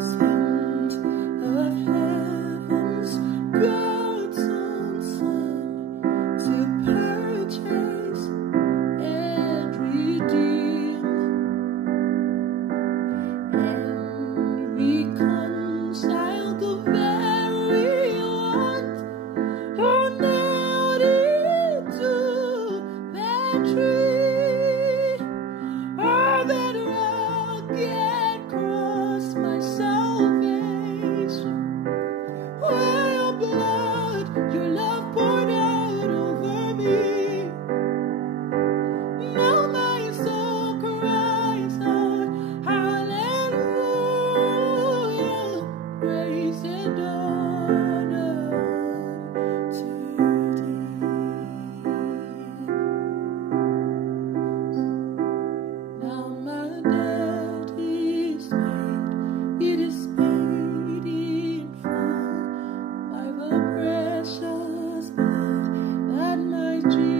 Scent of heaven's golden sun to purchase and redeem and reconcile the very one who nailed it to that tree. Oh, that rugged cross, my salvation. Where your blood, your love poured out over me. Now my soul cries out, hallelujah, praise and honor to thee. Now my debt is paid, it is paid in full by the precious blood that my Jesus